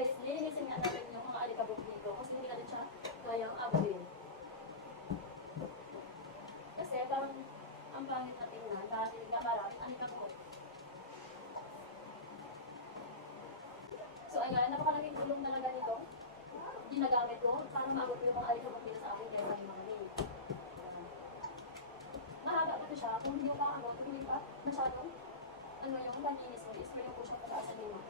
guys, lilinisin nga natin yung mga alikabok dito kasi hindi natin siya kayang abutin. Kasi parang ang pangit na tingnan dahil nakarap alikabok. So ayan, napakalaking tulong talaga nito. Ginagamit ko para maabot ko yung mga alikabok dito sa akin kaya may mga name. Mahaba pa ito siya. Kung hindi mo makaabot, kung hindi pa masyadong ano yung pag-inis mo, is mo po siya pataas sa lima.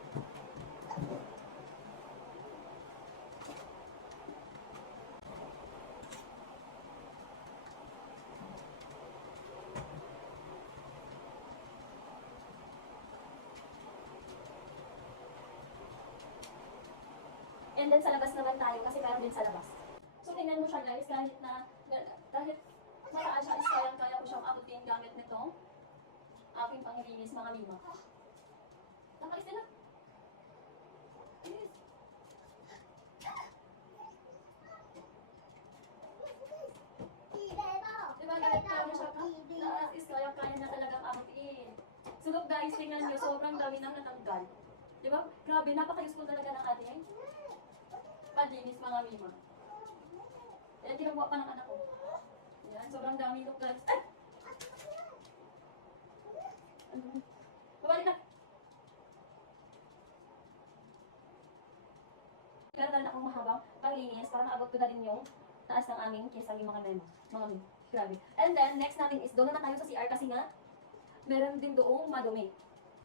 And then sa labas naman tayo kasi meron din sa labas. So tingnan mo siya guys, kahit mataas siya, is kaya ko siyang abutin gamit nito. Aking panglinis mga lima. Nakalis nila. Yes. Diba guys, kaya mo siya lahat is kaya na talagang abutin. So look guys, tingnan nyo, sobrang dami nang natanggal. Diba? Grabe, napaka-useful talaga ng ating panlinis mga lima. Yan, ginagawa pa ng anak ko. Yan, sobrang dami look guys. Ay! Babalik na! Meron na akong mahabang panglinis para naabot ko na rin yung taas ng aming kisang yung mga memo. Mga memo. Grabe. And then, next natin is doon na tayo sa CR kasi nga meron din doong madumi.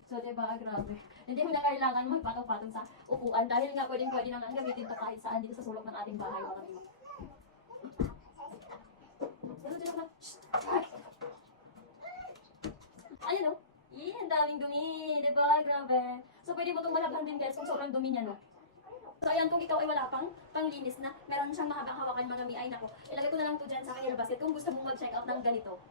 So, diba, grabe. Hindi mo na kailangan magpatong-patong sa upuan dahil nga pwedeng-pwede naman gamitin to kahit saan dito sa sulok ng ating bahay, mga memo. Ayan o. Ang daming dumi. Diba? Grabe. So, pwede mo itong malabhan din guys kung sobrang dumi niya, no? So, ayan, kung ikaw ay wala pang panglinis na, meron siyang mahabang hawakan mga mi, ay nako, ilagay ko na lang to dyan sa kanyang basket kung gusto mong mag-check out ng ganito.